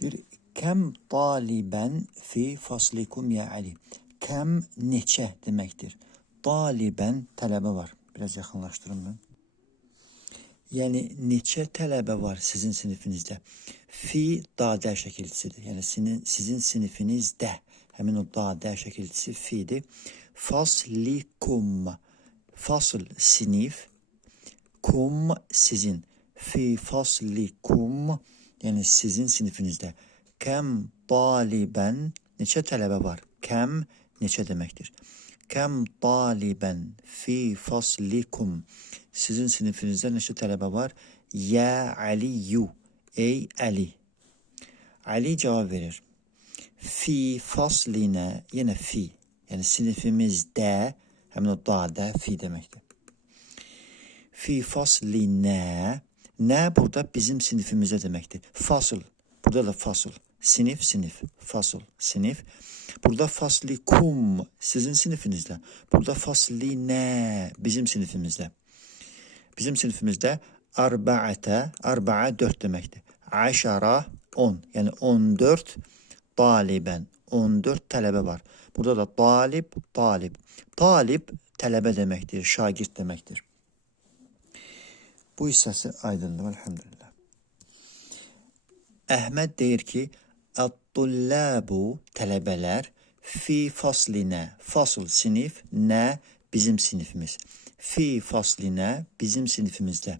Deyir, kəm talibən fi faslikum ya Ali. Kəm neçə deməkdir. Talibən tələbə var. Biraz yaxınlaşdırım ben. Yəni neçə tələbə var sizin sinifinizdə? Fi dadə şəkilçisidir. Yəni sizin sinifinizdə həmin o dadə şəkilçisi fidir. Faslikum. Fasl sinif. Kum sizin. Fi faslikum. Yəni sizin sinifinizdə. Kəm talibən neçə tələbə var? Kəm neçə deməkdir. Kəm talibən fi faslikum. Sizin sinifinizdə neçə tələbə var? Ya Aliyu. Ey Ali. Ali cavab verir. Fi faslinə, yenə fi. Yəni sinifimizdə, həmin o dadə fi deməkdir. Fi faslinə, nə burada bizim sinifimizdə deməkdir. Fasıl, burada da fasıl. Sinif, sinif, fasıl, sinif. Burada faslikum, sizin sinifinizdə. Burada faslinə, bizim sinifimizdə. Bizim sinifimizdə arbaətə, arbaə 4 deməkdir. Aşara 10, yəni 14 talibən, 14 tələbə var. Burada da talib, talib. Talib tələbə deməkdir, şagird deməkdir. Bu hissəsi aydındır, elhamdülillah. Əhməd deyir ki, At-tullabu tələbələr fi faslinə, fasl sinif, nə bizim sinifimiz. Fi faslinə bizim sinifimizdə.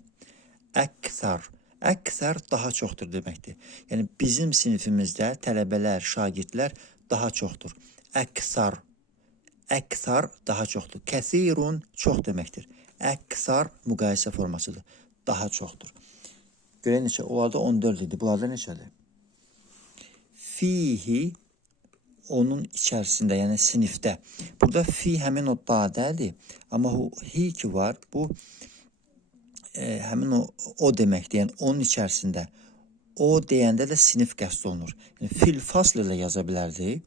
Əksər, əksər daha çoxdur deməkdir. Yəni bizim sinifimizdə tələbələr, şagirdlər daha çoxdur. Əksər, əksər daha çoxdur. Kəsirun çox deməkdir. Əksər müqayisə formasıdır. Daha çoxdur. Görək neçə, onlarda 14 idi, bunlarda neçədir? Fihi onun içərisində, yəni sinifdə. Burada fi həmin o dadədir, amma o hi ki var, bu həmin o deməkdir, yəni onun içərisində. O deyəndə də sinif qəsd olunur. Yəni fil fasl ilə yaza bilərdik,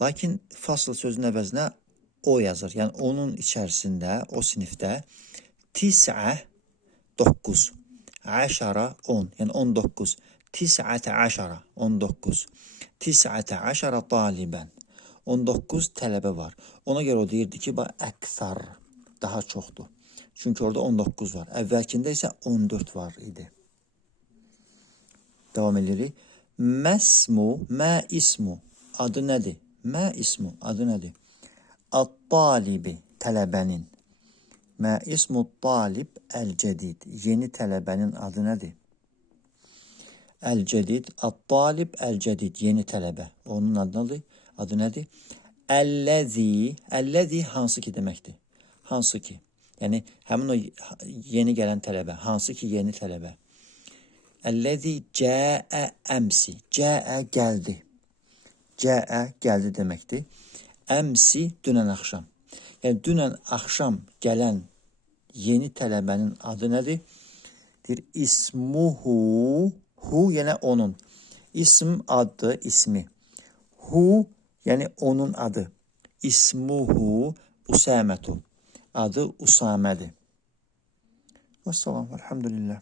lakin fasl sözün əvəzinə o yazır. Yəni onun içərisində, o sinifdə tis'ə 9, əşara 10, yəni 19. Tis'ətə əşara 19. Tis'ətə əşara talibən. 19 tələbə var. Ona görə o deyirdi ki, əksər daha çoxdur. Çünki orada 19 var. Əvvəlkində isə 14 var idi. Davam edirik. Məsmu, mə ismu. Adı nədir? Mə ismu. Adı nədir? At-talibi. Tələbənin. Mə ismu talib əl-cədid. Yeni tələbənin adı nədir? Əl-cədid. At-talib əl-cədid. Yeni tələbə. Onun adı nədir? Əlləzi. Əlləzi hansı ki deməkdir? Hansı ki. Yəni, həmin o yeni gələn tələbə. Hansı ki yeni tələbə. Əlləzi cəə əmsi. Cəə gəldi. Cəə gəldi deməkdir. Əmsi dünən axşam. Yəni, dünən axşam gələn yeni tələbənin adı nədir? Deyir, ismuhu. Hu, yəni onun. İsm adı, ismi. Hu, yəni onun adı. İsmuhu Usamətu. Adı Usamədir. Və salam, elhamdülillah.